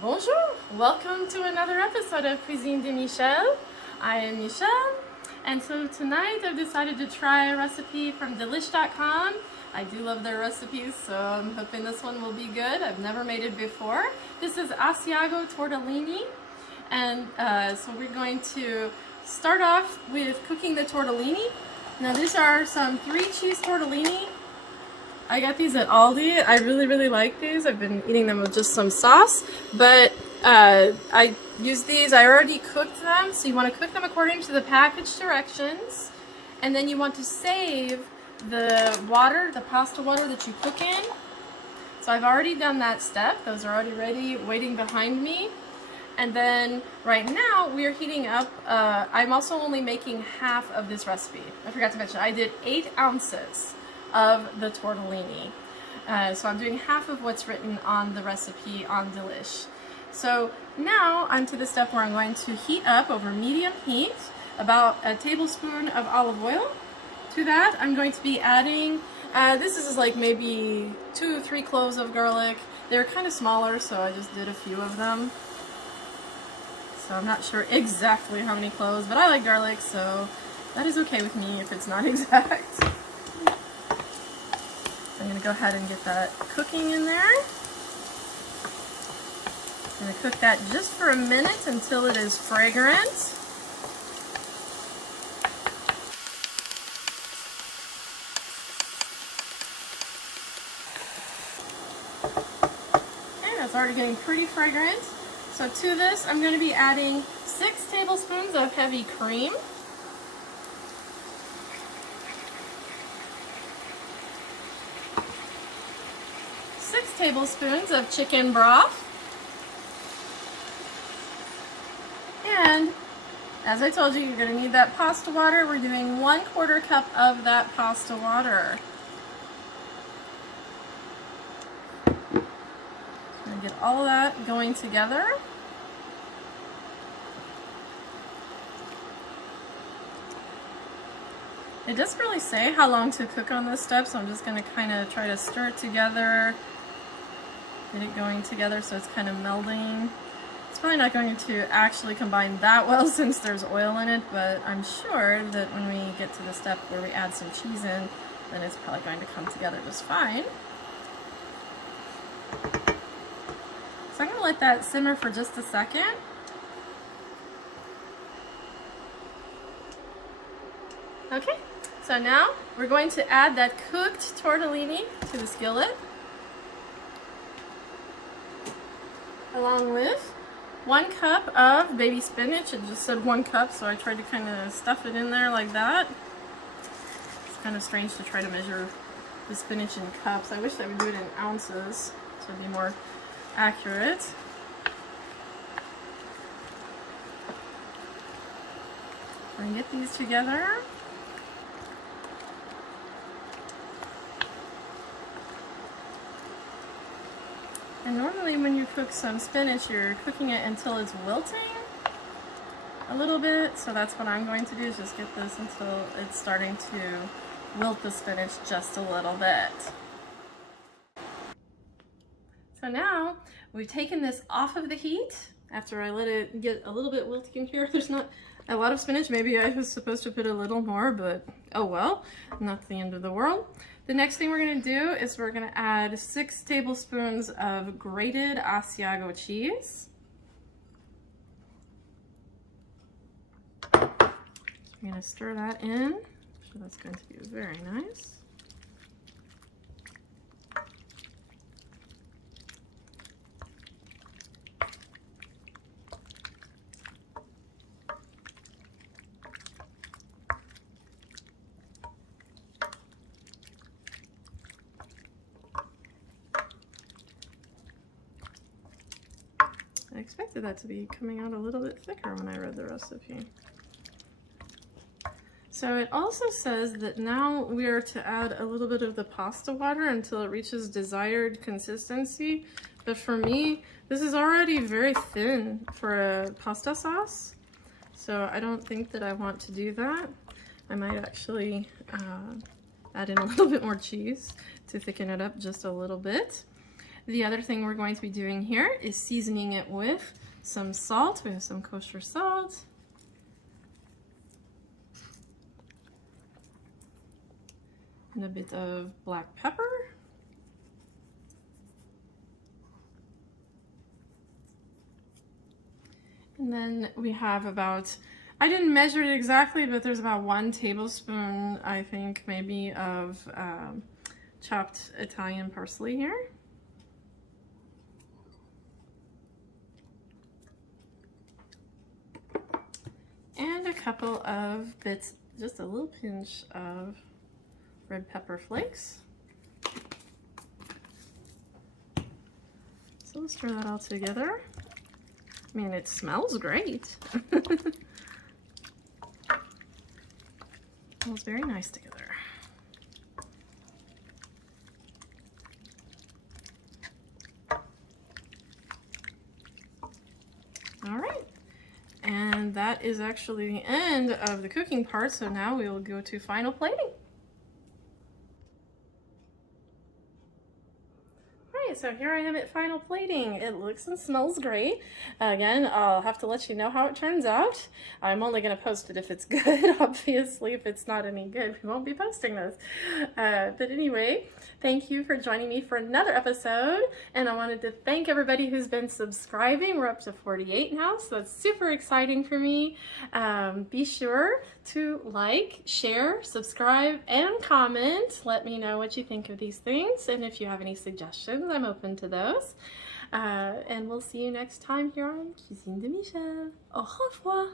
Bonjour! Welcome to another episode of Cuisine de Michel. I am Michelle, and so tonight I've decided to try a recipe from delish.com. I do love their recipes, so I'm hoping this one will be good. I've never made it before. This is Asiago Tortellini, and so we're going to start off with cooking the tortellini. Now these are some 3-cheese tortellini. I got these at Aldi. I really like these. I've been eating them with just some sauce, but I used these. I already cooked them, so you want to cook them according to the package directions, and then you want to save the water, the pasta water that you cook in. So I've already done that step. Those are already ready, waiting behind me. And then right now we're heating up. I'm also only making half of this recipe. I forgot to mention, I did 8 ounces of the tortellini. So I'm doing half of what's written on the recipe on Delish. So now I'm to the step where I'm going to heat up over medium heat about a tablespoon of olive oil. To that I'm going to be adding, this is like maybe 2 or 3 cloves of garlic. They're kind of smaller, so I just did a few of them. So I'm not sure exactly how many cloves, but I like garlic, so that is okay with me if it's not exact. I'm going to go ahead and get that cooking in there. I'm going to cook that just for a minute until it is fragrant. Okay, that's already getting pretty fragrant. So to this, I'm going to be adding 6 tablespoons of heavy cream. 6 tablespoons of chicken broth. And as I told you, you're going to need that pasta water. We're doing 1/4 cup of that pasta water. I'm going to get all of that going together. It doesn't really say how long to cook on this step, so I'm just going to kind of try to stir it together, get it going together so it's kind of melding. It's probably not going to actually combine that well since there's oil in it, but I'm sure that when we get to the step where we add some cheese in, then it's probably going to come together just fine. So I'm going to let that simmer for just a second. Okay, so now we're going to add that cooked tortellini to the skillet, along with 1 cup of baby spinach. It just said 1 cup, so I tried to kind of stuff it in there like that. It's kind of strange to try to measure the spinach in cups. I wish I would do it in ounces, so it'd be more accurate. We're going to get these together. And normally when you cook some spinach, you're cooking it until it's wilting a little bit. So that's what I'm going to do, is just get this until it's starting to wilt the spinach just a little bit. So now we've taken this off of the heat after I let it get a little bit wilty in here. There's not a lot of spinach. Maybe I was supposed to put a little more, but oh well, not the end of the world. The next thing we're going to do is we're going to add 6 tablespoons of grated Asiago cheese. So we're going to stir that in. So that's going to be very nice. I expected that to be coming out a little bit thicker when I read the recipe. So it also says that now we are to add a little bit of the pasta water until it reaches desired consistency. But for me, this is already very thin for a pasta sauce. So I don't think that I want to do that. I might actually add in a little bit more cheese to thicken it up just a little bit. The other thing we're going to be doing here is seasoning it with some salt. We have some kosher salt. And a bit of black pepper. And then we have about, I didn't measure it exactly, but there's about 1 tablespoon, I think, maybe of chopped Italian parsley here. And a couple of bits, just a little pinch of red pepper flakes. So we'll stir that all together. I mean, it smells great. Smells very nice together. All right. And that is actually the end of the cooking part, so now we will go to final plating. So here I am at final plating. It looks and smells great. Again, I'll have to let you know how it turns out. I'm only going to post it if it's good. Obviously, if it's not any good, we won't be posting this. But anyway, thank you for joining me for another episode. And I wanted to thank everybody who's been subscribing. We're up to 48 now, so that's super exciting for me. Be sure to like, share, subscribe, and comment. Let me know what you think of these things. And if you have any suggestions, I'm open to those. And we'll see you next time here on Cuisine de Michel. Au revoir!